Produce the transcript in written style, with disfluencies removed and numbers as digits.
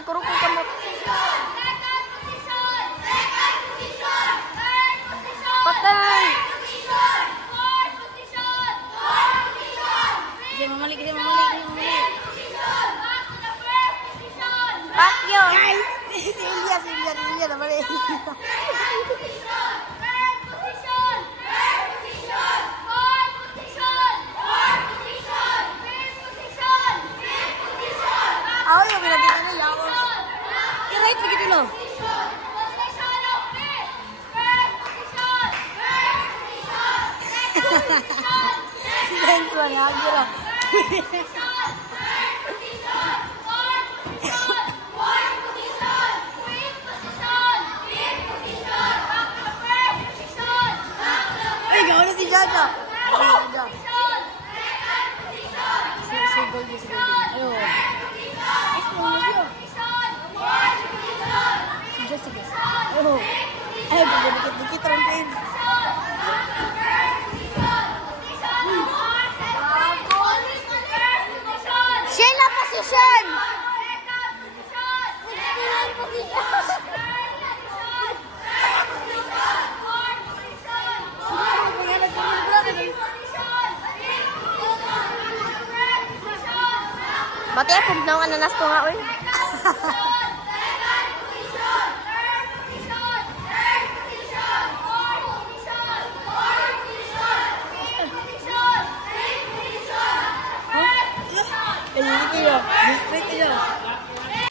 Ay, kurukong ka mo. Patay! Sige, mamalik, sige, mamalik. Pakyo! Si Ilya namalik. Ako yung pinagkita na yaw. I-right begitu loh. Sensual lagi loh. Eh, gimana si Jaja? Ayo. Ayo, dikit-dikit rompin. Sheila position. Bati ako ng ananas ko nga, oy.